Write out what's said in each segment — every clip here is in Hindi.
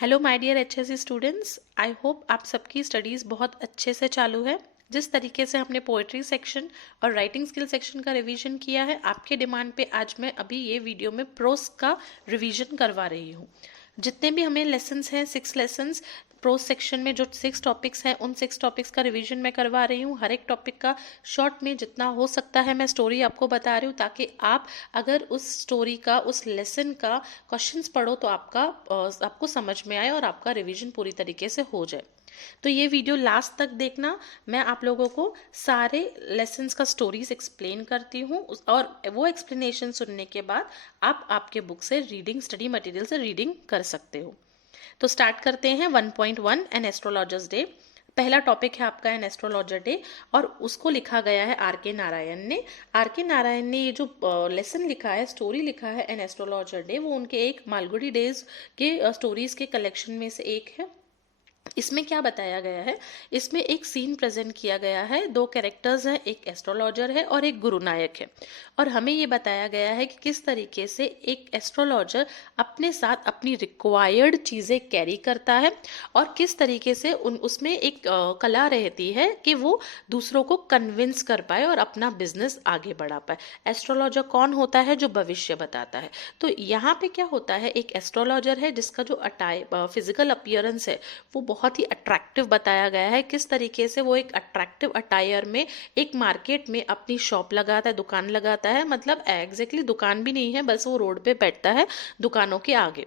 Hello my dear HSC students, I hope आप सबकी स्टडीज़ बहुत अच्छे से चालू है। जिस तरीके से हमने पोएट्री सेक्शन और राइटिंग स्किल सेक्शन का रिवीजन किया है, आपके डिमांड पे आज मैं अभी ये वीडियो में प्रोस का रिवीजन करवा रही हूँ। जितने भी हमें लेसन्स हैं, 6 लेसन्स प्रोस सेक्शन में जो 6 टॉपिक्स हैं, उन 6 टॉपिक्स का रिवीजन मैं करवा रही हूँ। हर एक टॉपिक का शॉर्ट में जितना हो सकता है मैं स्टोरी आपको बता रही हूँ, ताकि आप अगर उस स्टोरी का, उस लेसन का क्वेश्चंस पढ़ो तो आपको समझ में आए और आपका रिवीजन पूरी तरीके से हो जाए। तो ये वीडियो लास्ट तक देखना। मैं आप लोगों को सारे लेसन्स का स्टोरीज एक्सप्लेन करती हूँ और वो एक्सप्लेनेशन सुनने के बाद आप आपके बुक से रीडिंग, स्टडी मटेरियल से रीडिंग कर सकते हो। तो स्टार्ट करते हैं। 1.1 एन एस्ट्रोलॉजर्स डे। पहला टॉपिक है आपका एन एस्ट्रोलॉजर डे और उसको लिखा गया है आर के नारायण ने। आर के नारायण ने ये जो लेसन लिखा है, स्टोरी लिखा है एन एस्ट्रोलॉजर डे, वो उनके एक मालगुडी डेज के स्टोरीज के कलेक्शन में से एक है। इसमें क्या बताया गया है, इसमें एक सीन प्रेजेंट किया गया है। 2 कैरेक्टर्स हैं, एक एस्ट्रोलॉजर है और एक गुरुनायक है। और हमें ये बताया गया है कि किस तरीके से एक एस्ट्रोलॉजर अपने साथ अपनी रिक्वायर्ड चीज़ें कैरी करता है और किस तरीके से उसमें एक कला रहती है कि वो दूसरों को कन्विंस कर पाए और अपना बिजनेस आगे बढ़ा पाए। एस्ट्रोलॉजर कौन होता है? जो भविष्य बताता है। तो यहाँ पे क्या होता है, एक एस्ट्रोलॉजर है जिसका जो फिजिकल अपीयरेंस है वो बहुत ही अट्रैक्टिव बताया गया है। किस तरीके से वो एक अट्रैक्टिव अटायर में एक मार्केट में अपनी शॉप लगाता है, दुकान लगाता है। मतलब एग्जैक्टली दुकान भी नहीं है, बस वो रोड पे बैठता है दुकानों के आगे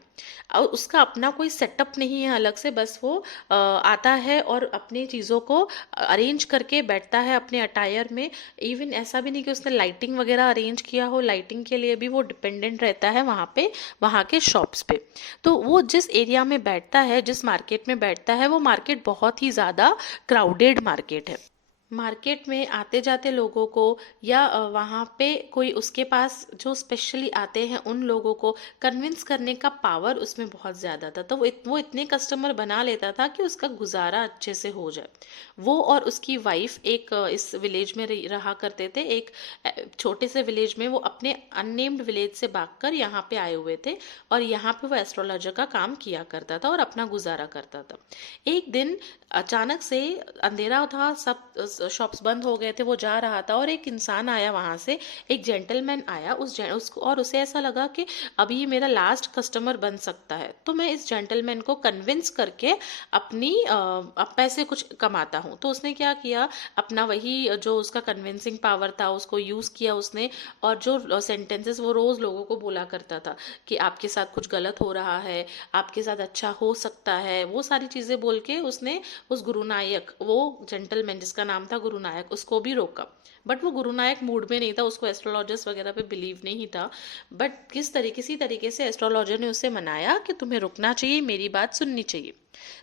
और उसका अपना कोई सेटअप नहीं है अलग से, बस वो आता है और अपनी चीज़ों को अरेंज करके बैठता है अपने अटायर में। इवन ऐसा भी नहीं कि उसने लाइटिंग वगैरह अरेंज किया हो, लाइटिंग के लिए भी वो डिपेंडेंट रहता है वहाँ पे, वहाँ के शॉप्स पे। तो वो जिस एरिया में बैठता है, जिस मार्केट में बैठता है, वो मार्केट बहुत ही ज़्यादा क्राउडेड मार्केट है। मार्केट में आते जाते लोगों को या वहाँ पे कोई उसके पास जो स्पेशली आते हैं उन लोगों को कन्विंस करने का पावर उसमें बहुत ज़्यादा था। तो वो इतने कस्टमर बना लेता था कि उसका गुजारा अच्छे से हो जाए। वो और उसकी वाइफ एक इस विलेज में रहा करते थे। एक छोटे से विलेज में वो अपने अननेम्ड विलेज से भागकर यहाँ पे आए हुए थे और यहाँ पे वो एस्ट्रोलॉजर का काम किया करता था और अपना गुजारा करता था। एक दिन अचानक से अंधेरा था, सब शॉप्स बंद हो गए थे, वो जा रहा था और एक इंसान आया वहां से, एक जेंटलमैन आया उसको, और उसे ऐसा लगा कि अभी ये मेरा लास्ट कस्टमर बन सकता है, तो मैं इस जेंटलमैन को कन्विंस करके अपनी पैसे कुछ कमाता हूँ। तो उसने क्या किया, अपना वही जो उसका कन्विंसिंग पावर था उसको यूज किया उसने, और जो सेंटेंसेस वो रोज लोगों को बोला करता था कि आपके साथ कुछ गलत हो रहा है, आपके साथ अच्छा हो सकता है, वो सारी चीजें बोल के उसने उस गुरुनायक, वो जेंटलमैन जिसका नाम था गुरुनायक, उसको भी रोका। बट वो गुरुनायक मूड में नहीं था, उसको एस्ट्रोलॉजर्स वगैरह पे बिलीव नहीं था। बट किसी तरीके से एस्ट्रोलॉजर ने उसे मनाया कि तुम्हें रुकना चाहिए, मेरी बात सुननी चाहिए।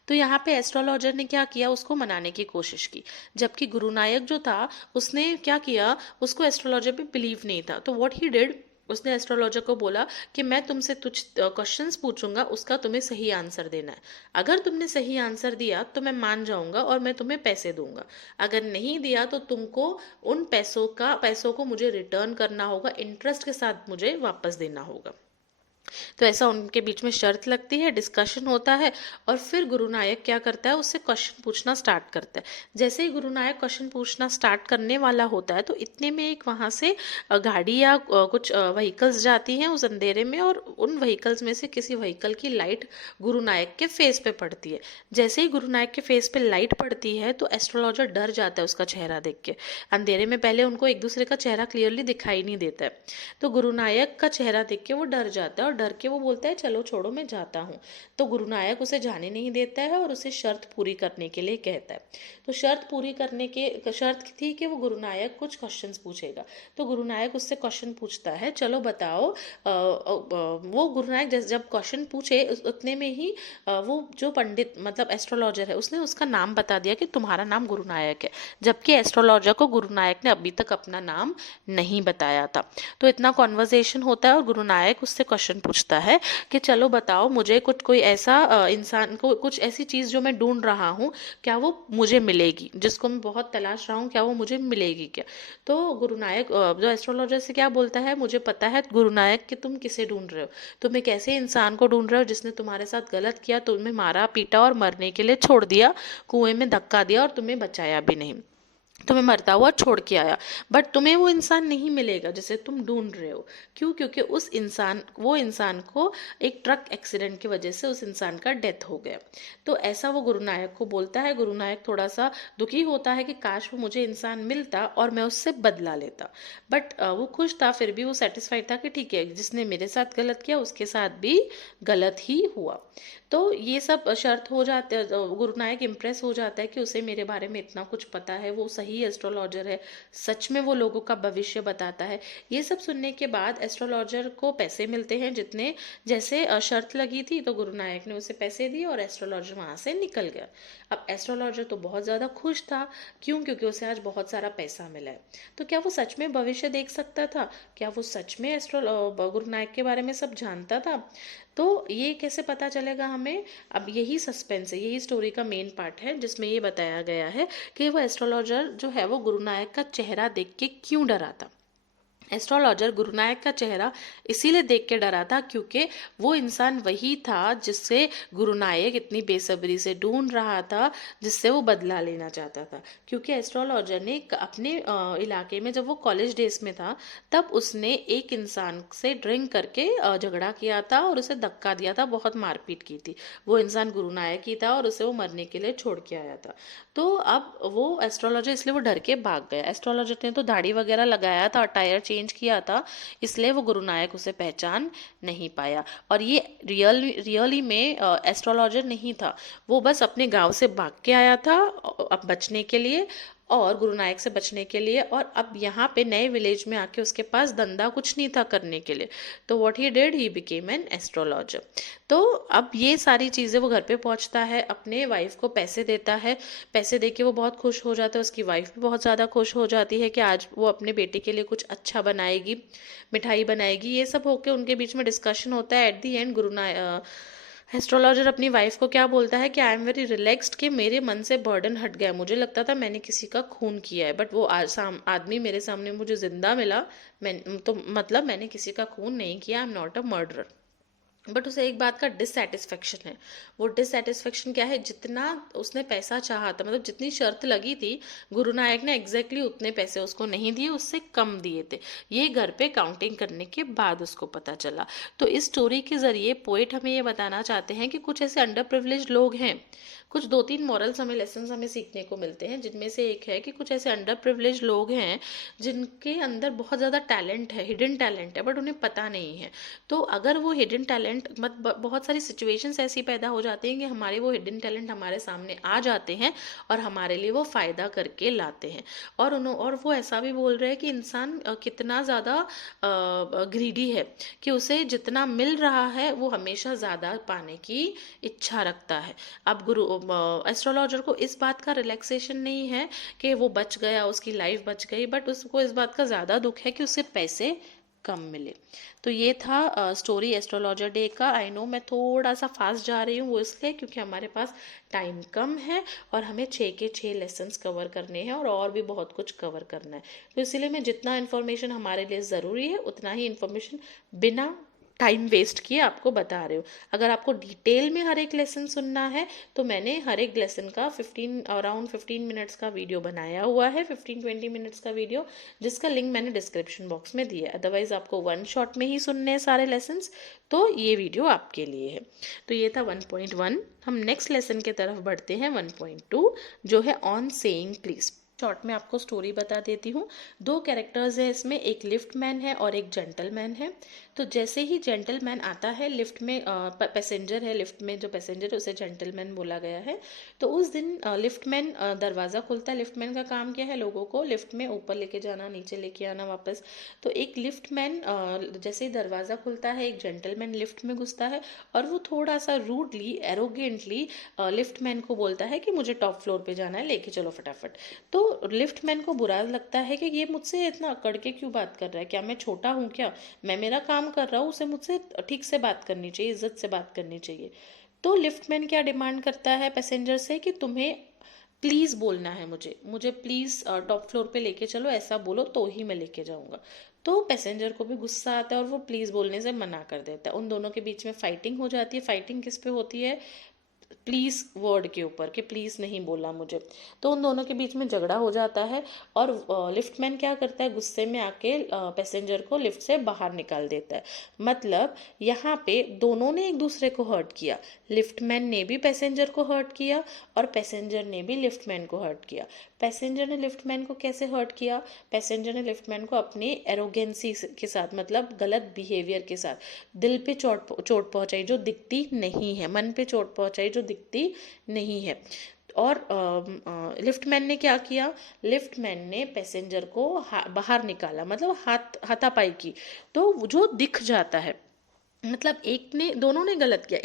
तो यहाँ पे एस्ट्रोलॉजर ने क्या किया, उसको मनाने की कोशिश की। जबकि गुरुनायक जो था उसने क्या किया, उसको एस्ट्रोलॉजर पे बिलीव नहीं था। तो व्हाट ही डिड, उसने एस्ट्रोलॉजर को बोला कि मैं तुमसे कुछ क्वेश्चंस पूछूंगा, उसका तुम्हें सही आंसर देना है। अगर तुमने सही आंसर दिया तो मैं मान जाऊंगा और मैं तुम्हें पैसे दूंगा। अगर नहीं दिया तो तुमको उन पैसों को मुझे रिटर्न करना होगा, इंटरेस्ट के साथ मुझे वापस देना होगा। तो ऐसा उनके बीच में शर्त लगती है, डिस्कशन होता है और फिर गुरुनायक क्या करता है, उससे क्वेश्चन पूछना स्टार्ट करता है। जैसे ही गुरुनायक क्वेश्चन पूछना स्टार्ट करने वाला होता है तो इतने में एक वहां से गाड़ी या कुछ व्हीकल्स जाती हैं उस अंधेरे में, और उन व्हीकल्स में से किसी व्हीकल की लाइट गुरुनायक के फेस पे पड़ती है। जैसे ही गुरुनायक के फेस पे लाइट पड़ती है तो एस्ट्रोलॉजर डर जाता है उसका चेहरा देख के। अंधेरे में पहले उनको एक दूसरे का चेहरा क्लियरली दिखाई नहीं देता है, तो गुरुनायक का चेहरा देख के वो डर जाता है और डर के वो बोलता है चलो छोड़ो मैं जाता हूँ। तो गुरुनायक उसे जाने नहीं देता है और उसे शर्त पूरी करने के लिए कहता है। तो शर्त पूरी करने के शर्त थी कि वो गुरुनायक कुछ क्वेश्चंस पूछेगा। तो गुरुनायक उससे क्वेश्चन पूछता है, चलो बताओ। वो गुरुनायक जब क्वेश्चन पूछे उतने में ही वो जो पंडित मतलब एस्ट्रोलॉजर है उसने उसका नाम बता दिया कि तुम्हारा नाम गुरुनायक है, जबकि एस्ट्रोलॉजर को गुरुनायक ने अभी तक अपना नाम नहीं बताया था। तो इतना कॉन्वर्जेशन होता है और गुरुनायक उससे क्वेश्चन पूछता है कि चलो बताओ मुझे कुछ कोई ऐसा इंसान को कुछ ऐसी चीज़ जो मैं ढूंढ रहा हूँ, क्या वो मुझे मिलेगी, जिसको मैं बहुत तलाश रहा हूँ, क्या वो मुझे मिलेगी क्या। तो गुरु नायक जो एस्ट्रोलॉजर से क्या बोलता है, मुझे पता है गुरु नायक कि तुम किसे ढूंढ रहे हो, तुम एक ऐसे इंसान को ढूंढ रहे हो जिसने तुम्हारे साथ गलत किया, तुम्हें मारा पीटा और मरने के लिए छोड़ दिया, कुएं में धक्का दिया और तुम्हें बचाया भी नहीं, तुम्हें मरता हुआ छोड़ के आया। बट तुम्हें वो इंसान नहीं मिलेगा जिसे तुम ढूंढ रहे हो। क्यों? क्योंकि वो इंसान को एक ट्रक एक्सीडेंट की वजह से उस इंसान का डेथ हो गया। तो ऐसा वो गुरु नायक को बोलता है। गुरु नायक थोड़ा सा दुखी होता है कि काश वो मुझे इंसान मिलता और मैं उससे बदला लेता। बट वो खुश था, फिर भी वो सेटिस्फाइड था कि ठीक है, जिसने मेरे साथ गलत किया उसके साथ भी गलत ही हुआ। तो ये सब शर्त हो जाते, गुरु नायक इम्प्रेस हो जाता है कि उसे मेरे बारे में इतना कुछ पता है, वो सही एस्ट्रोलॉजर है, सच में वो लोगों का भविष्य बताता है। ये सब सुनने के बाद एस्ट्रोलॉजर को पैसे मिलते हैं जितने, जैसे शर्त लगी थी, तो गुरु नायक ने उसे पैसे दिए और एस्ट्रोलॉजर वहां से निकल गया। अब एस्ट्रोलॉजर तो बहुत ज़्यादा खुश था। क्यों? क्योंकि उसे आज बहुत सारा पैसा मिला है। तो क्या वो सच में भविष्य देख सकता था? क्या वो सच में गुरु नायक के बारे में सब जानता था? तो ये कैसे पता चलेगा हमें? अब यही सस्पेंस है, यही स्टोरी का मेन पार्ट है, जिसमें ये बताया गया है कि वो एस्ट्रोलॉजर जो है वो गुरु नायक का चेहरा देख के क्यों डरा था। एस्ट्रोलॉजर गुरु नायक का चेहरा इसीलिए देख के डरा था क्योंकि वो इंसान वही था जिससे गुरु नायक इतनी बेसब्री से ढूंढ रहा था, जिससे वो बदला लेना चाहता था। क्योंकि एस्ट्रोलॉजर ने अपने इलाके में, जब वो कॉलेज डेज में था, तब उसने एक इंसान से ड्रिंक करके झगड़ा किया था और उसे धक्का दिया था, बहुत मारपीट की थी। वो इंसान गुरु नायक ही था और उसे वो मरने के लिए छोड़ के आया था। तो अब वो एस्ट्रोलॉजर, इसलिए वो डर के भाग गया। एस्ट्रोलॉजर ने तो दाढ़ी वगैरह लगाया था, टायर चेंज किया था, इसलिए वो गुरु नायक उसे पहचान नहीं पाया। और ये रियली में एस्ट्रोलॉजर नहीं था, वो बस अपने गांव से भाग के आया था अब बचने के लिए, और गुरु नायक से बचने के लिए। और अब यहाँ पे नए विलेज में आके उसके पास धंधा कुछ नहीं था करने के लिए, तो what he did, he became an astrologer. तो अब ये सारी चीज़ें, वो घर पे पहुंचता है, अपने वाइफ को पैसे देता है, पैसे देके वो बहुत खुश हो जाता है, उसकी वाइफ भी बहुत ज़्यादा खुश हो जाती है कि आज वो अपने बेटे के लिए कुछ अच्छा बनाएगी, मिठाई बनाएगी। ये सब होके उनके बीच में डिस्कशन होता है। एट दी एंड एस्ट्रोलॉजर अपनी वाइफ को क्या बोलता है कि आई एम वेरी रिलैक्स्ड, कि मेरे मन से बर्डन हट गया, मुझे लगता था मैंने किसी का खून किया है, बट वो आदमी मेरे सामने मुझे जिंदा मिला। मैं तो मतलब मैंने किसी का खून नहीं किया, I am not a murderer. But उसे एक बात का डिससेटिस्फेक्शन है। वो डिससेटिस्फेक्शन क्या है? जितना उसने पैसा चाहा था, मतलब जितनी शर्त लगी थी, गुरु नायक ने एग्जैक्टली उतने पैसे उसको नहीं दिए, उससे कम दिए थे। ये घर पे काउंटिंग करने के बाद उसको पता चला। तो इस स्टोरी के जरिए पोएट हमें ये बताना चाहते हैं कि कुछ ऐसे अंडर प्रिविलेज लोग हैं, कुछ दो तीन मॉरल्स हमें, लेसन हमें सीखने को मिलते हैं, जिनमें से एक है कि कुछ ऐसे अंडर प्रिविलेज लोग हैं जिनके अंदर बहुत ज़्यादा टैलेंट है, हिडन टैलेंट है, बट उन्हें पता नहीं है। तो अगर वो हिडन टैलेंट, बहुत सारी सिचुएशंस ऐसी पैदा हो जाती हैं कि हमारे वो हिडन टैलेंट हमारे सामने आ जाते हैं और हमारे लिए वो फ़ायदा करके लाते हैं। और वो ऐसा भी बोल रहे हैं कि इंसान कितना ज़्यादा ग्रीडी है, कि उसे जितना मिल रहा है वो हमेशा ज़्यादा पाने की इच्छा रखता है। अब गुरु एस्ट्रोलॉजर को इस बात का रिलैक्सेशन नहीं है कि वो बच गया, उसकी लाइफ बच गई, बट उसको इस बात का ज़्यादा दुख है कि उसे पैसे कम मिले। तो ये था स्टोरी एस्ट्रोलॉजर डे का। आई नो मैं थोड़ा सा फास्ट जा रही हूँ, वो इसलिए क्योंकि हमारे पास टाइम कम है और हमें 6 के 6 लेसन्स कवर करने हैं और भी बहुत कुछ कवर करना है। तो इसीलिए मैं जितना इन्फॉर्मेशन हमारे लिए ज़रूरी है उतना ही इन्फॉर्मेशन बिना टाइम वेस्ट किए आपको बता रहे हो। अगर आपको डिटेल में हर एक लेसन सुनना है तो मैंने हर एक लेसन का अराउंड 15 मिनट्स का वीडियो बनाया हुआ है, 15-20 मिनट्स का वीडियो, जिसका लिंक मैंने डिस्क्रिप्शन बॉक्स में दिया है। अदरवाइज आपको वन शॉट में ही सुनने हैं सारे लेसन्स, तो ये वीडियो आपके लिए है। तो ये था 1.1। हम नेक्स्ट लेसन की तरफ बढ़ते हैं, 1.2, जो है ऑन सेइंग प्लीज। शॉर्ट में आपको स्टोरी बता देती हूँ। 2 कैरेक्टर्स है इसमें, एक लिफ्ट मैन है और एक जेंटलमैन है। तो जैसे ही जेंटलमैन आता है, लिफ्ट में पैसेंजर है, लिफ्ट में जो पैसेंजर है उसे जेंटलमैन बोला गया है। तो उस दिन लिफ्टमैन दरवाज़ा खुलता है। लिफ्टमैन का काम क्या है? लोगों को लिफ्ट में ऊपर लेके जाना, नीचे लेके आना वापस। तो एक लिफ्टमैन जैसे ही दरवाज़ा खुलता है, एक जेंटलमैन लिफ्ट में घुसता है और वो थोड़ा सा रूडली, एरोगेंटली लिफ्टमैन को बोलता है कि मुझे टॉप फ्लोर पे जाना है, लेके चलो फटाफट। तो लिफ्टमैन को बुरा लगता है कि ये मुझसे इतना अकड़ के क्यों बात कर रहा है, क्या मैं छोटा हूँ क्या? मैं मेरा काम काम कर रहा हूँ उसे मुझसे ठीक से बात करनी चाहिए, इज्जत से बात करनी चाहिए। तो लिफ्टमैन क्या डिमांड करता है पैसेंजर से कि तुम्हें प्लीज़ बोलना है, मुझे मुझे प्लीज़ टॉप फ्लोर पे लेके चलो, ऐसा बोलो तो ही मैं लेके जाऊंगा। तो पैसेंजर को भी गुस्सा आता है और वो प्लीज़ बोलने से मना कर देता है। उन दोनों के बीच में फाइटिंग हो जाती है। फाइटिंग किस पे होती है? प्लीज़ वर्ड के ऊपर, कि प्लीज़ नहीं बोला मुझे। तो उन दोनों के बीच में झगड़ा हो जाता है और लिफ्टमैन क्या करता है, गुस्से में आके पैसेंजर को लिफ्ट से बाहर निकाल देता है। मतलब यहाँ पे दोनों ने एक दूसरे को हर्ट किया। लिफ्टमैन ने भी पैसेंजर को हर्ट किया और पैसेंजर ने भी लिफ्टमैन को हर्ट किया। पैसेंजर ने लिफ्टमैन को कैसे हर्ट किया? पैसेंजर ने लिफ्टमैन को अपनी एरोगेंसी के साथ, मतलब गलत बिहेवियर के साथ दिल पे चोट पहुंचाई जो दिखती नहीं है, मन पे चोट पहुंचाई जो दिखती नहीं है। और लिफ्टमैन ने क्या किया? लिफ्टमैन ने पैसेंजर को बाहर निकाला, मतलब हाथापाई की। तो जो दिख जाता है, मतलब एक ने, दोनों ने गलत किया,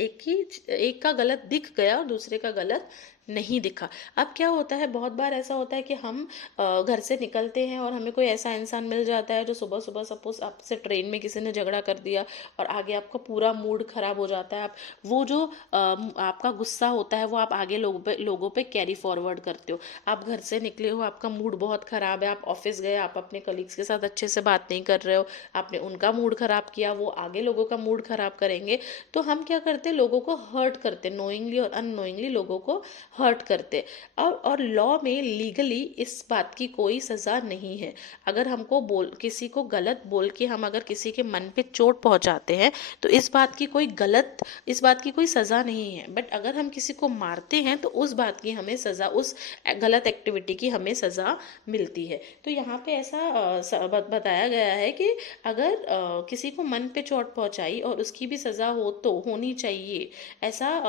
एक का गलत दिख गया और दूसरे का गलत नहीं दिखा। अब क्या होता है, बहुत बार ऐसा होता है कि हम घर से निकलते हैं और हमें कोई ऐसा इंसान मिल जाता है जो सुबह सुबह, सपोज आपसे ट्रेन में किसी ने झगड़ा कर दिया और आगे आपका पूरा मूड खराब हो जाता है। आप वो जो आपका गुस्सा होता है वो आप आगे लोगों पे कैरी फॉरवर्ड करते हो। आप घर से निकले हो, आपका मूड बहुत खराब है, आप ऑफिस गए, आप अपने कलीग्स के साथ अच्छे से बात नहीं कर रहे हो, आपने उनका मूड खराब किया, वो आगे लोगों का मूड खराब करेंगे। तो हम क्या करते हैं, लोगों को हर्ट करते, नोइंगली और अननोइंगली लोगों को हर्ट करते। और लॉ में लीगली इस बात की कोई सज़ा नहीं है। अगर हमको किसी को गलत बोल के हम अगर किसी के मन पे चोट पहुंचाते हैं तो इस बात की कोई सज़ा नहीं है। बट अगर हम किसी को मारते हैं तो उस बात की हमें सज़ा, उस गलत एक्टिविटी की हमें सज़ा मिलती है। तो यहाँ पे ऐसा बताया गया है कि अगर किसी को मन पे चोट पहुंचाई और उसकी भी सज़ा हो तो होनी चाहिए, ऐसा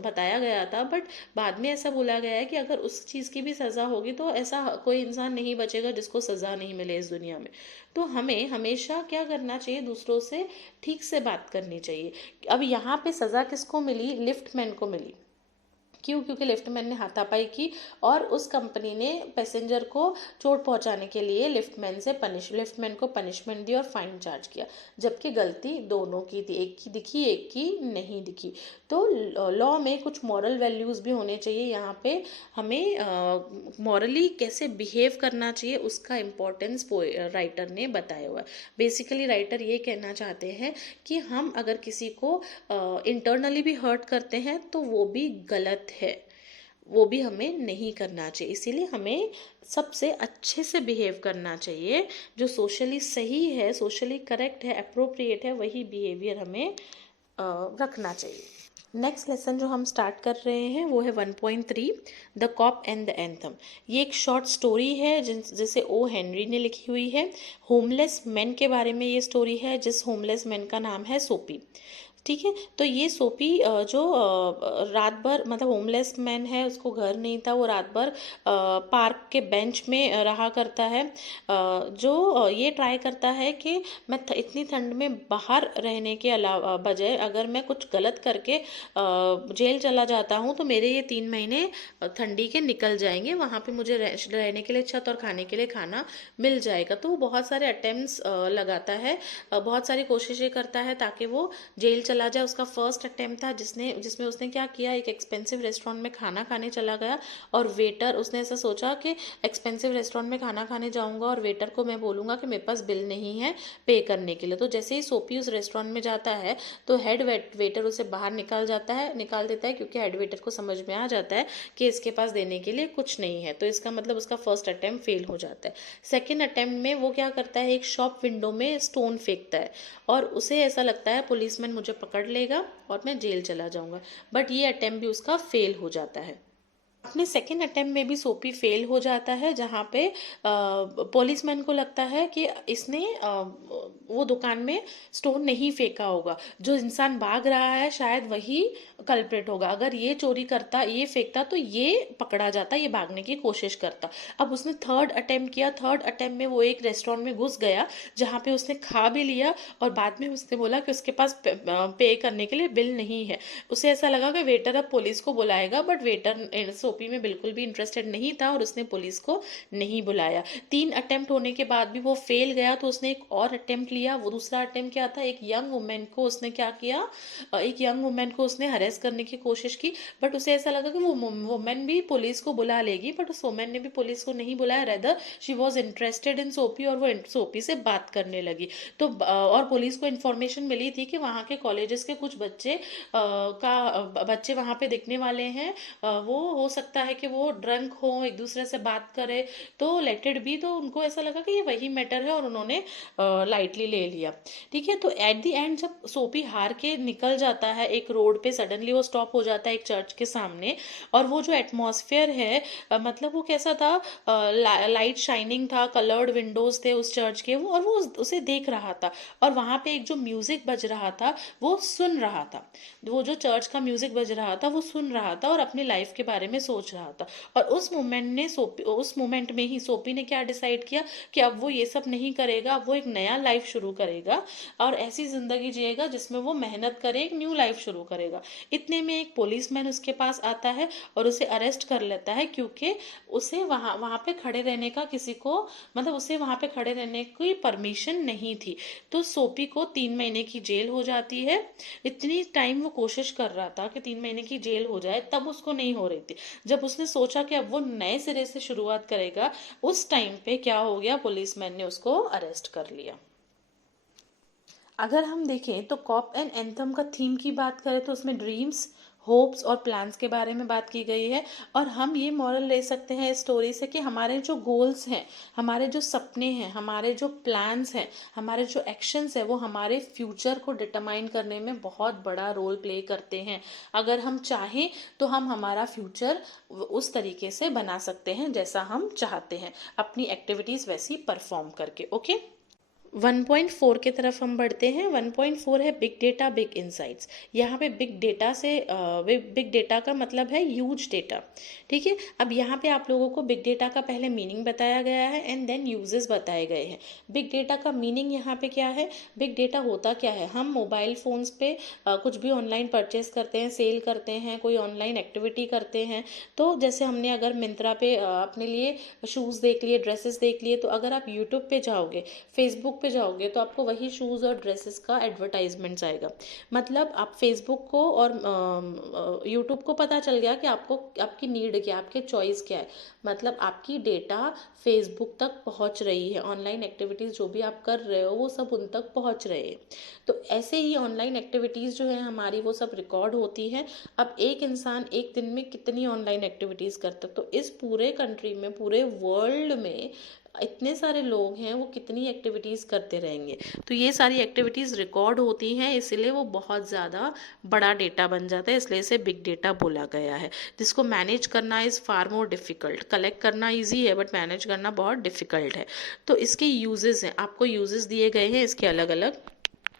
बताया गया था। बट बाद में ऐसा बोला गया है कि अगर उस चीज़ की भी सज़ा होगी तो ऐसा कोई इंसान नहीं बचेगा जिसको सज़ा नहीं मिले इस दुनिया में। तो हमें हमेशा क्या करना चाहिए, दूसरों से ठीक से बात करनी चाहिए। अब यहाँ पे सज़ा किसको मिली? लिफ्टमैन को मिली। क्यों? क्योंकि लिफ्टमैन ने हाथापाई की और उस कंपनी ने पैसेंजर को चोट पहुंचाने के लिए लिफ्टमैन को पनिशमेंट दी और फाइन चार्ज किया, जबकि गलती दोनों की थी, एक की दिखी एक की नहीं दिखी। तो लॉ में कुछ मॉरल वैल्यूज़ भी होने चाहिए। यहाँ पे हमें मॉरली कैसे बिहेव करना चाहिए उसका इम्पोर्टेंस राइटर ने बताया हुआ है। बेसिकली राइटर ये कहना चाहते हैं कि हम अगर किसी को इंटरनली भी हर्ट करते हैं तो वो भी गलत है, वो भी हमें नहीं करना चाहिए। इसीलिए हमें सबसे अच्छे से बिहेव करना चाहिए, जो सोशली सही है, सोशली करेक्ट है, अप्रोप्रिएट है, वही बिहेवियर हमें रखना चाहिए। नेक्स्ट लेसन जो हम स्टार्ट कर रहे हैं वो है 1.3 the cop and the anthem. ये एक शॉर्ट स्टोरी है जिसे ओ हेनरी ने लिखी हुई है। होमलेस मैन के बारे में ये स्टोरी है, जिस होमलेस मैन का नाम है सोपी। ठीक है, तो ये सोपी जो रात भर, मतलब होमलेस मैन है, उसको घर नहीं था, वो रात भर पार्क के बेंच में रहा करता है। जो ये ट्राई करता है कि मैं इतनी ठंड में बाहर रहने के अलावा बजाय अगर मैं कुछ गलत करके जेल चला जाता हूँ तो मेरे ये 3 महीने ठंडी के निकल जाएंगे, वहाँ पे मुझे रहने के लिए छत और खाने के लिए खाना मिल जाएगा। तो वो बहुत सारे अटेम्प्ट्स लगाता है, बहुत सारी कोशिशें करता है ताकि वो जेल चला जाए। उसका फर्स्ट अटेम्प्ट था जिसमें उसने क्या किया, एक एक्सपेंसिव रेस्टोरेंट में खाना खाने चला गया और वेटर, उसने ऐसा सोचा कि एक्सपेंसिव रेस्टोरेंट में खाना खाने जाऊंगा और वेटर को मैं बोलूंगा कि मेरे पास बिल नहीं है पे करने के लिए। तो जैसे ही सोपी उस रेस्टोरेंट में जाता है तो हेड वेटर उसे बाहर निकाल देता है, क्योंकि हेड वेटर को समझ में आ जाता है कि इसके पास देने के लिए कुछ नहीं है। तो इसका मतलब उसका फर्स्ट अटेम्प्ट फेल हो जाता है। सेकेंड अटेम्प्ट में वो क्या करता है, एक शॉप विंडो में स्टोन फेंकता है और उसे ऐसा लगता है पुलिसमैन मुझे पकड़ लेगा और मैं जेल चला जाऊंगा। बट ये अटेम्प्ट भी उसका फेल हो जाता है। अपने सेकेंड अटेम्प्ट में भी सोपी फेल हो जाता है, जहाँ पे पुलिसमैन को लगता है कि इसने वो दुकान में स्टोन नहीं फेंका होगा, जो इंसान भाग रहा है शायद वही कल्प्रिट होगा। अगर ये चोरी करता, ये फेंकता तो ये पकड़ा जाता, ये भागने की कोशिश करता। अब उसने थर्ड अटेम्प्ट किया। थर्ड अटेम्प्ट में वो एक रेस्टोरेंट में घुस गया जहाँ पे उसने खा भी लिया और बाद में उसने बोला कि उसके पास पे करने के लिए बिल नहीं है। उसे ऐसा लगा कि वेटर अब पुलिस को बुलाएगा, बट वेटर सोपी में बिल्कुल भी इंटरेस्टेड नहीं था और उसने पुलिस को नहीं बुलाया। 3 अटेम्प्ट होने के बाद भी वो फेल गया, तो उसने एक और अटेम्प्ट लिया। वो दूसरा अटेम्प्ट क्या था, एक यंग वुमेन को उसने क्या किया, एक यंग वुमेन को उसने हरेस करने की कोशिश की, बट उसे ऐसा लगा कि वो वुमेन भी पुलिस को बुला लेगी, बट उस वुमेन ने भी पुलिस को नहीं बुलाया। Rather she was interested in सोपी और वो सोपी से बात करने लगी। तो और पुलिस को इन्फॉर्मेशन मिली थी कि वहाँ के कॉलेजेस के कुछ बच्चे वहाँ पे दिखने वाले हैं, वो हो सकता है कि वो ड्रंक हो, एक दूसरे से बात करे, तो लेट इट बी। तो उनको ऐसा लगा कि ये वही मैटर है और उन्होंने लाइटली ले लिया। ठीक है, तो एट द एंड जब सोपी हार के निकल जाता है एक रोड पे, सडनली वो स्टॉप हो जाता है एक चर्च के सामने, और वो जो एटमॉस्फेयर है, मतलब वो कैसा था, लाइट शाइनिंग था, कलर्ड विंडोज थे उस चर्च के, वो और वो उसे देख रहा था, और वहाँ पे एक जो म्यूजिक बज रहा था वो सुन रहा था, वो जो चर्च का म्यूजिक बज रहा था वो सुन रहा था और अपनी लाइफ के बारे में सोच रहा था। और उस मोमेंट में ही सोपी ने क्या डिसाइड किया कि अब वो ये सब नहीं करेगा, अब वो एक नया लाइफ शुरू करेगा और ऐसी जिंदगी जिएगा जिसमें वो मेहनत करे, एक न्यू लाइफ शुरू करेगा। इतने में एक पुलिसमैन उसके पास आता है और उसे अरेस्ट कर लेता है, क्योंकि उसे वहाँ पे खड़े रहने का किसी को, मतलब उसे वहाँ पे खड़े रहने की परमिशन नहीं थी। तो सोपी को 3 महीने की जेल हो जाती है। इतनी टाइम वो कोशिश कर रहा था कि 3 महीने की जेल हो जाए, तब उसको नहीं हो रही थी। जब उसने सोचा कि अब वो नए सिरे से शुरुआत करेगा, उस टाइम पे क्या हो गया, पुलिसमैन ने उसको अरेस्ट कर लिया। अगर हम देखें तो कॉप एंड एंथम का थीम की बात करें तो उसमें ड्रीम्स, होप्स और प्लान्स के बारे में बात की गई है। और हम ये मॉरल ले सकते हैं इस स्टोरी से कि हमारे जो गोल्स हैं, हमारे जो सपने हैं, हमारे जो प्लान्स हैं, हमारे जो एक्शंस हैं, वो हमारे फ्यूचर को डिटरमाइन करने में बहुत बड़ा रोल प्ले करते हैं। अगर हम चाहें तो हम हमारा फ्यूचर उस तरीके से बना सकते हैं जैसा हम चाहते हैं, अपनी एक्टिविटीज़ वैसी परफॉर्म करके। ओके, 1.4 की तरफ हम बढ़ते हैं। 1.4 है बिग डेटा बिग इंसाइट्स। यहाँ पे बिग डेटा का मतलब है ह्यूज डेटा। ठीक है, अब यहाँ पे आप लोगों को बिग डेटा का पहले मीनिंग बताया गया है एंड देन यूजेस बताए गए हैं। बिग डेटा का मीनिंग यहाँ पे क्या है, बिग डेटा होता क्या है, हम मोबाइल फोन्स पे कुछ भी ऑनलाइन परचेस करते हैं, सेल करते हैं, कोई ऑनलाइन एक्टिविटी करते हैं। तो जैसे हमने अगर मिंत्रा पे अपने लिए शूज़ देख लिए, ड्रेसेस देख लिए, तो अगर आप यूट्यूब पे जाओगे, फेसबुक पे जाओगे, तो आपको वही शूज़ और ड्रेसेस का एडवर्टाइजमेंट्स आएगा। मतलब आप फेसबुक को और यूट्यूब को पता चल गया कि आपको, आपकी नीड क्या, आपके चॉइस क्या है। मतलब आपकी डेटा फेसबुक तक पहुंच रही है, ऑनलाइन एक्टिविटीज़ जो भी आप कर रहे हो वो सब उन तक पहुंच रहे हैं। तो ऐसे ही ऑनलाइन एक्टिविटीज़ जो है हमारी, वो सब रिकॉर्ड होती है। अब एक इंसान एक दिन में कितनी ऑनलाइन एक्टिविटीज़ करता है, तो इस पूरे कंट्री में, पूरे वर्ल्ड में इतने सारे लोग हैं, वो कितनी एक्टिविटीज़ करते रहेंगे। तो ये सारी एक्टिविटीज़ रिकॉर्ड होती हैं, इसलिए वो बहुत ज़्यादा बड़ा डेटा बन जाता है, इसलिए इसे बिग डेटा बोला गया है, जिसको मैनेज करना is far more difficult. Collect करना ईजी है बट मैनेज करना बहुत डिफ़िकल्ट है। तो इसके यूजेस हैं, आपको यूजेस दिए गए हैं इसके अलग अलग,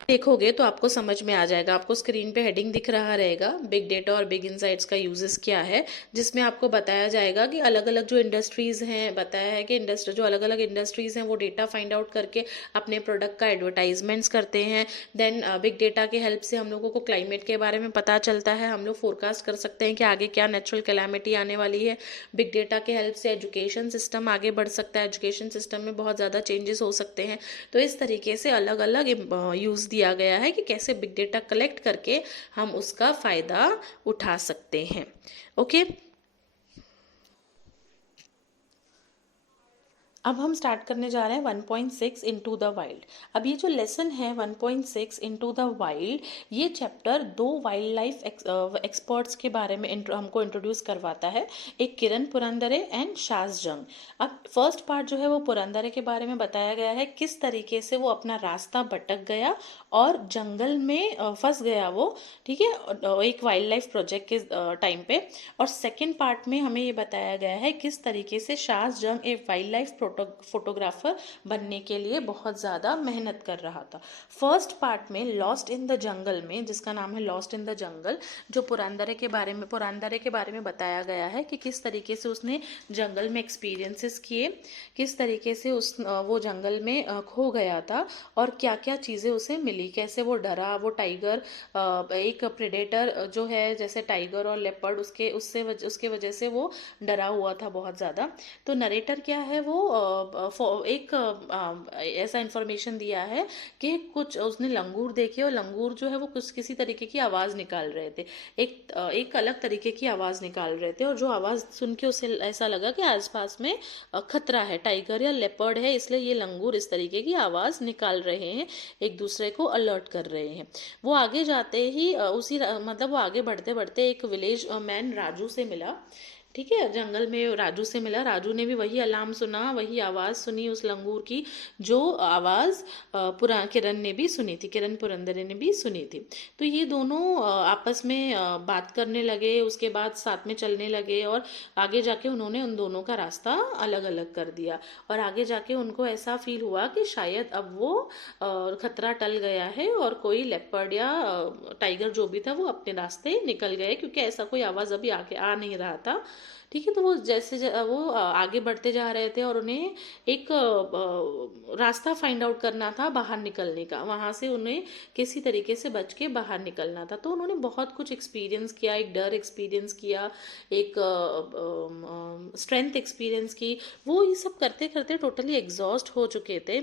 देखोगे तो आपको समझ में आ जाएगा। आपको स्क्रीन पे हेडिंग दिख रहा रहेगा, बिग डेटा और बिग इनसाइट्स का यूजेस क्या है, जिसमें आपको बताया जाएगा कि अलग अलग जो इंडस्ट्रीज़ हैं, बताया है कि जो अलग अलग इंडस्ट्रीज़ हैं वो डेटा फाइंड आउट करके अपने प्रोडक्ट का एडवर्टाइजमेंट्स करते हैं। देन बिग डेटा के हेल्प से हम लोगों को क्लाइमेट के बारे में पता चलता है, हम लोग फोरकास्ट कर सकते हैं कि आगे क्या नेचुरल कैलामिटी आने वाली है। बिग डेटा के हेल्प से एजुकेशन सिस्टम आगे बढ़ सकता है, एजुकेशन सिस्टम में बहुत ज़्यादा चेंजेस हो सकते हैं। तो इस तरीके से अलग अलग यूज़ दिया गया है कि कैसे बिग डेटा कलेक्ट करके हम उसका फ़ायदा उठा सकते हैं। ओके, अब हम स्टार्ट करने जा रहे हैं 1.6 इनटू द वाइल्ड। अब ये जो लेसन है 1.6 इनटू द वाइल्ड, ये चैप्टर 2 वाइल्ड लाइफ एक्सपर्ट्स के बारे में हमको इंट्रोड्यूस करवाता है, एक किरण पुरंदरे एंड शाज जंग। अब फर्स्ट पार्ट जो है वो पुरंदरे के बारे में बताया गया है, किस तरीके से वो अपना रास्ता भटक गया और जंगल में फंस गया वो, ठीक है, एक वाइल्ड लाइफ प्रोजेक्ट के टाइम पे। और सेकेंड पार्ट में हमें ये बताया गया है किस तरीके से शाज जंग एक वाइल्ड लाइफ फोटोग्राफर बनने के लिए बहुत ज़्यादा मेहनत कर रहा था। फर्स्ट पार्ट में लॉस्ट इन द जंगल में, जिसका नाम है लॉस्ट इन द जंगल, जो पुरंदरे के बारे में बताया गया है कि किस तरीके से उसने जंगल में एक्सपीरियंसेस किए, किस तरीके से वो जंगल में खो गया था और क्या क्या चीज़ें उसे मिली, कैसे वो डरा, वो टाइगर, एक प्रेडेटर जो है जैसे टाइगर और लेपर्ड, उसके वजह से वो डरा हुआ था बहुत ज़्यादा। तो नरेटर क्या है, वो एक ऐसा इंफॉर्मेशन दिया है कि कुछ उसने लंगूर देखे और लंगूर जो है वो किसी तरीके की आवाज़ निकाल रहे थे, एक अलग तरीके की आवाज़ निकाल रहे थे, और जो आवाज़ सुन के उसे ऐसा लगा कि आसपास में खतरा है, टाइगर या लेपर्ड है, इसलिए ये लंगूर इस तरीके की आवाज़ निकाल रहे हैं, एक दूसरे को अलर्ट कर रहे हैं। वो आगे जाते ही मतलब वो आगे बढ़ते बढ़ते एक विलेज मैन राजू से मिला। ठीक है, जंगल में राजू से मिला। राजू ने भी वही अलार्म सुना, वही आवाज़ सुनी उस लंगूर की, जो आवाज़ किरण ने भी सुनी थी, किरण पुरंदरे ने भी सुनी थी। तो ये दोनों आपस में बात करने लगे, उसके बाद साथ में चलने लगे, और आगे जाके उन्होंने उन दोनों का रास्ता अलग अलग कर दिया, और आगे जाके उनको ऐसा फील हुआ कि शायद अब वो खतरा टल गया है और कोई लेपर्ड या टाइगर जो भी था वो अपने रास्ते निकल गए, क्योंकि ऐसा कोई आवाज़ अभी आगे आ नहीं रहा था। ठीक है, तो वो वो आगे बढ़ते जा रहे थे और उन्हें एक रास्ता फाइंड आउट करना था बाहर निकलने का, वहाँ से उन्हें किसी तरीके से बच के बाहर निकलना था। तो उन्होंने बहुत कुछ एक्सपीरियंस किया, एक डर एक्सपीरियंस किया, एक स्ट्रेंथ एक्सपीरियंस की। वो ये सब करते करते टोटली एग्जॉस्ट हो चुके थे,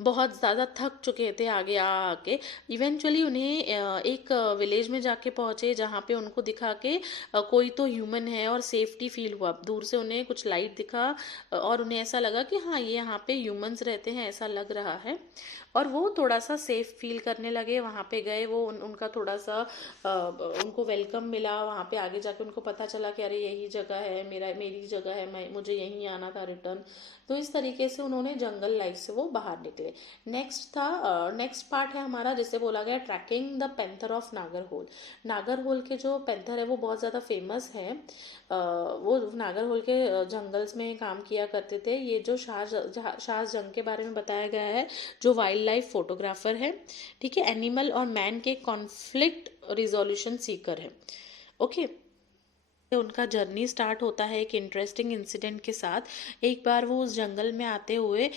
बहुत ज़्यादा थक चुके थे आगे आके। इवेंचुअली उन्हें एक विलेज में जाके पहुँचे, जहाँ पे उनको दिखा कि कोई तो ह्यूमन है और सेफ्टी फील हुआ। दूर से उन्हें कुछ लाइट दिखा और उन्हें ऐसा लगा कि हाँ, ये यहाँ पे ह्यूमंस रहते हैं, ऐसा लग रहा है, और वो थोड़ा सा सेफ फील करने लगे। वहाँ पे गए, वो उनका थोड़ा सा उनको वेलकम मिला। वहाँ पे आगे जाके उनको पता चला कि अरे यही जगह है, मेरी जगह है, मुझे यहीं आना था रिटर्न। तो इस तरीके से उन्होंने जंगल लाइफ से वो बाहर निकले। नेक्स्ट पार्ट है हमारा, जिसे बोला गया tracking the panther of Nagarhole. Nagarhole के जो पेंथर है वो बहुत ज़्यादा फेमस है। वो नागरहोल के जंगल्स में काम किया करते थे। ये जो शाहज जंग के बारे में बताया गया है, जो वाइल्ड लाइफ फोटोग्राफर है, ठीक है, एनिमल और मैन के कॉन्फ्लिक्ट रिजोल्यूशन सीकर है। ओके, उनका जर्नी स्टार्ट होता है एक इंटरेस्टिंग इंसिडेंट के साथ। एक बार वो उस जंगल में आते हुए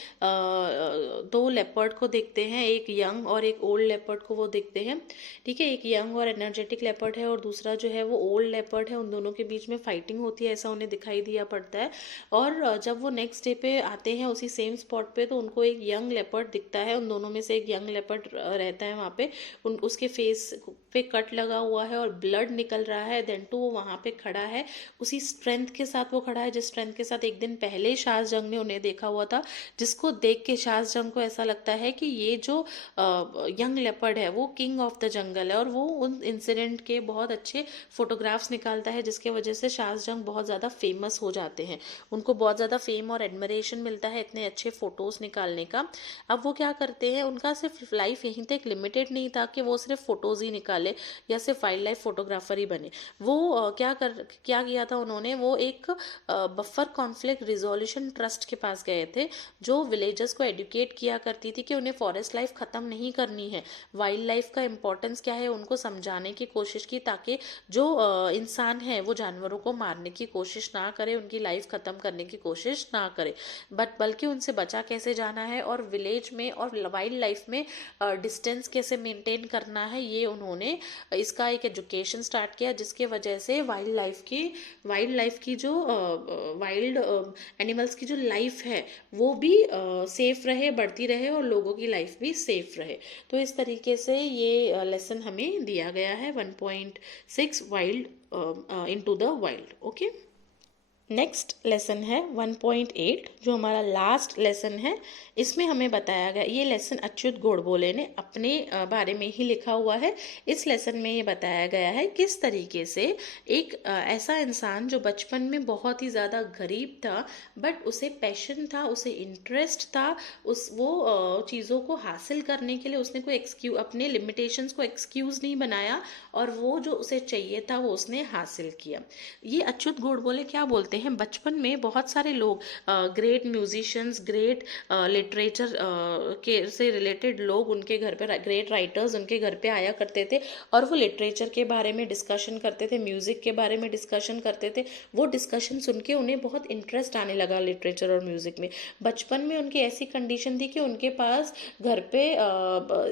दो लेपर्ड को देखते हैं, एक यंग और एक ओल्ड लेपर्ड को वो देखते हैं। ठीक है, एक यंग और एनर्जेटिक लेपर्ड है और दूसरा जो है वो ओल्ड लेपर्ड है। उन दोनों के बीच में फाइटिंग होती है, ऐसा उन्हें दिखाई दिया पड़ता है। और जब वो नेक्स्ट डे पे आते हैं उसी सेम स्पॉट पे, तो उनको एक यंग लेपर्ड दिखता है। उन दोनों में से एक यंग लेपर्ड रहता है वहाँ पे, उसके फेस पे कट लगा हुआ है और ब्लड निकल रहा है। देन टू वो वहाँ पे खड़ा है, उसी स्ट्रेंथ के साथ वो खड़ा है जिस स्ट्रेंथ के साथ एक दिन पहले शाहज जंग ने उन्हें देखा हुआ था, जिसको देख के शाहज जंग को ऐसा लगता है कि ये जो यंग लेपर्ड है वो किंग ऑफ द जंगल है। और वो उन इंसिडेंट के बहुत अच्छे फोटोग्राफ्स निकालता है, जिसके वजह से शाहज जंग बहुत ज़्यादा फेमस हो जाते हैं। उनको बहुत ज़्यादा फेम और एडमिरेशन मिलता है इतने अच्छे फ़ोटोज़ निकालने का। अब वो क्या करते हैं, उनका सिर्फ लाइफ यहीं तक लिमिटेड नहीं था कि वो सिर्फ फ़ोटोज़ ही निकाले या सिर्फ वाइल्ड लाइफ फोटोग्राफर ही बने। वो क्या किया था उन्होंने, वो एक बफर कॉन्फ्लिक्ट रिजोल्यूशन ट्रस्ट के पास गए थे, जो विलेजर्स को एडुकेट किया करती थी कि उन्हें फॉरेस्ट लाइफ ख़त्म नहीं करनी है, वाइल्ड लाइफ का इम्पोर्टेंस क्या है उनको समझाने की कोशिश की, ताकि जो इंसान है वो जानवरों को मारने की कोशिश ना करे, उनकी लाइफ ख़त्म करने की कोशिश ना करे, बल्कि उनसे बचा कैसे जाना है और विलेज में और वाइल्ड लाइफ में डिस्टेंस कैसे मेंटेन करना है, ये उन्होंने इसका एक एजुकेशन स्टार्ट किया, जिसके वजह से वाइल्ड लाइफ की जो वाइल्ड एनिमल्स की जो लाइफ है वो भी सेफ रहे, बढ़ती रहे, और लोगों की लाइफ भी सेफ रहे। तो इस तरीके से ये लेसन हमें दिया गया है 1.6 wild into the wild. Okay, next lesson है 1.8, जो हमारा लास्ट लेसन है। इसमें हमें बताया गया, ये लेसन अच्युत गोडबोले ने अपने बारे में ही लिखा हुआ है। इस लेसन में ये बताया गया है किस तरीके से एक ऐसा इंसान जो बचपन में बहुत ही ज़्यादा गरीब था, बट उसे पैशन था, उसे इंटरेस्ट था, वो चीज़ों को हासिल करने के लिए उसने कोई अपने लिमिटेशंस को एक्सक्यूज़ नहीं बनाया, और वो जो उसे चाहिए था वो उसने हासिल किया। ये अच्युत गोडबोले क्या बोलते हैं हैं, बचपन में बहुत सारे लोग ग्रेट म्यूजिशियंस, ग्रेट लिटरेचर के से रिलेटेड लोग उनके घर पे, ग्रेट राइटर्स उनके घर पे आया करते थे और वो लिटरेचर के बारे में डिस्कशन करते थे, म्यूज़िक के बारे में डिस्कशन करते थे। वो डिस्कशन सुन के उन्हें बहुत इंटरेस्ट आने लगा लिटरेचर और म्यूज़िक में। बचपन में उनकी ऐसी कंडीशन थी कि उनके पास घर पे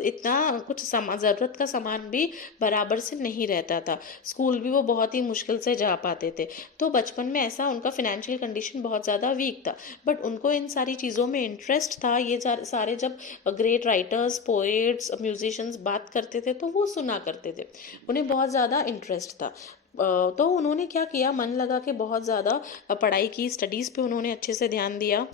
इतना कुछ ज़रूरत का सामान भी बराबर से नहीं रहता था, स्कूल भी वो बहुत ही मुश्किल से जा पाते थे। तो बचपन में ऐसा उनका फिनेंशियल कंडीशन बहुत ज़्यादा वीक था, बट उनको इन सारी चीज़ों में इंटरेस्ट था। ये सारे जब ग्रेट राइटर्स, पोएट्स, म्यूजिशियंस बात करते थे तो वो सुना करते थे, उन्हें बहुत ज़्यादा इंटरेस्ट था। तो उन्होंने क्या किया, मन लगा के बहुत ज़्यादा पढ़ाई की, स्टडीज़ पे उन्होंने अच्छे से ध्यान दिया।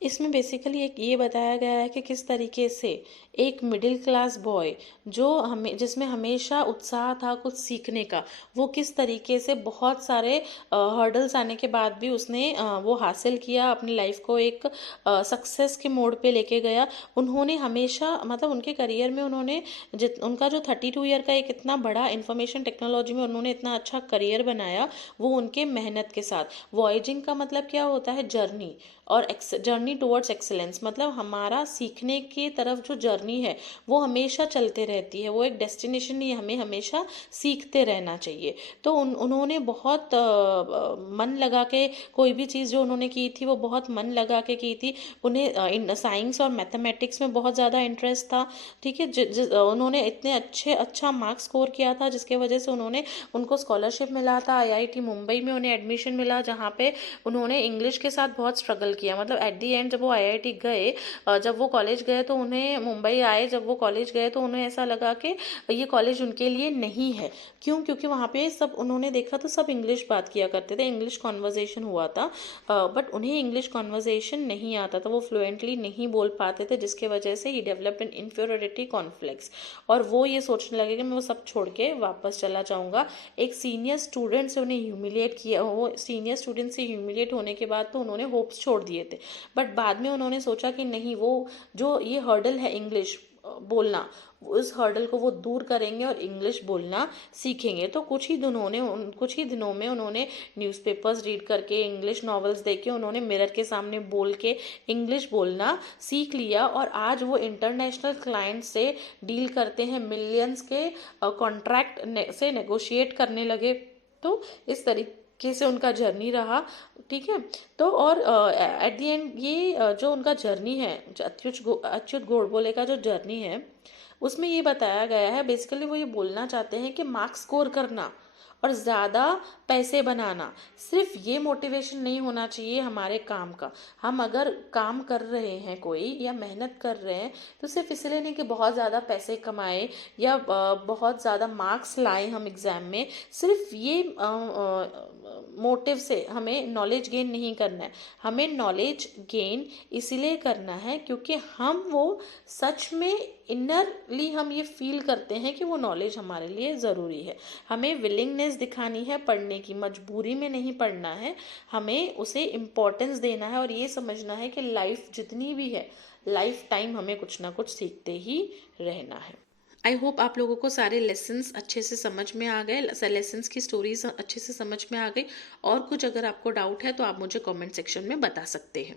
इसमें बेसिकली एक ये बताया गया है कि किस तरीके से एक मिडिल क्लास बॉय जिसमें हमेशा उत्साह था कुछ सीखने का, वो किस तरीके से बहुत सारे हर्डल्स आने के बाद भी उसने वो हासिल किया, अपनी लाइफ को एक सक्सेस के मोड पे लेके गया। उन्होंने हमेशा, मतलब उनके करियर में उन्होंने उनका जो 32 ईयर का एक इतना बड़ा इंफॉर्मेशन टेक्नोलॉजी में उन्होंने इतना अच्छा करियर बनाया, वो उनके मेहनत के साथ। वॉयजिंग का मतलब क्या होता है, जर्नी, और जर्नी टुवर्ड्स एक्सेलेंस, मतलब हमारा सीखने की तरफ जो जर्नी है वो हमेशा चलते रहती है, वो एक डेस्टिनेशन नहीं, हमें हमेशा सीखते रहना चाहिए। तो उन्होंने बहुत मन लगा के कोई भी चीज़ जो उन्होंने की थी वो बहुत मन लगा के की थी। उन्हें साइंस और मैथमेटिक्स में बहुत ज़्यादा इंटरेस्ट था, ठीक है। उन्होंने इतने अच्छा मार्क्स स्कोर किया था जिसके वजह से उनको स्कॉलरशिप मिला था, आईआईटी मुंबई में उन्हें एडमिशन मिला, जहाँ पे उन्होंने इंग्लिश के साथ बहुत स्ट्रगल किया। मतलब एट दी एंड जब वो आईआईटी गए, जब वो कॉलेज गए तो उन्हें, मुंबई आए जब वो कॉलेज गए तो उन्हें ऐसा लगा कि ये कॉलेज उनके लिए नहीं है। क्यों? क्योंकि वहाँ पे सब उन्होंने देखा तो सब इंग्लिश बात किया करते थे, इंग्लिश कॉन्वर्जेशन हुआ था, बट उन्हें इंग्लिश कॉन्वर्जेशन नहीं आता था, वो फ्लुएंटली नहीं बोल पाते थे, जिसके वजह से ही डेवलप इन इन्फीरियरिटी कॉन्फ्लिक्ट्स, और वो ये सोचने लगे कि मैं वो सब छोड़ के वापस चला जाऊँगा। एक सीनियर स्टूडेंट से उन्हें ह्यूमिलिएट किया, वो सीनियर स्टूडेंट से ह्यूमिलिएट होने के बाद तो उन्होंने होप्स छोड़ दिए थे, बट बाद में उन्होंने सोचा कि नहीं, वो जो ये हर्डल है इंग्लिश बोलना, उस हर्डल को वो दूर करेंगे और इंग्लिश बोलना सीखेंगे। तो कुछ ही दिनों में उन्होंने न्यूज़पेपर्स रीड करके, इंग्लिश नॉवेल्स देख के, उन्होंने मिरर के सामने बोल के इंग्लिश बोलना सीख लिया, और आज वो इंटरनेशनल क्लाइंट से डील करते हैं, मिलियंस के कॉन्ट्रैक्ट से नेगोशिएट करने लगे। तो इस तरीके से उनका जर्नी रहा, ठीक है। तो और एट दी एंड ये जो उनका जर्नी है, जो अच्युत गोडबोले का जो जर्नी है, उसमें ये बताया गया है, बेसिकली वो ये बोलना चाहते हैं कि मार्क्स स्कोर करना और ज़्यादा पैसे बनाना, सिर्फ ये मोटिवेशन नहीं होना चाहिए हमारे काम का। हम अगर काम कर रहे हैं कोई, या मेहनत कर रहे हैं, तो सिर्फ इसलिए नहीं कि बहुत ज़्यादा पैसे कमाए या बहुत ज़्यादा मार्क्स लाए हम एग्ज़ाम में, सिर्फ ये मोटिव से हमें नॉलेज गेन नहीं करना है। हमें नॉलेज गेन इसीलिए करना है क्योंकि हम वो सच में इनरली हम ये फील करते हैं कि वो नॉलेज हमारे लिए ज़रूरी है। हमें विलिंगनेस दिखानी है पढ़ने की, मजबूरी में नहीं पढ़ना है, हमें उसे इम्पोर्टेंस देना है, और ये समझना है कि लाइफ जितनी भी है, लाइफ टाइम हमें कुछ ना कुछ सीखते ही रहना है। आई होप आप लोगों को सारे लेसन्स अच्छे से समझ में आ गए, लेसन्स की स्टोरीज अच्छे से समझ में आ गई, और कुछ अगर आपको डाउट है तो आप मुझे कमेंट सेक्शन में बता सकते हैं।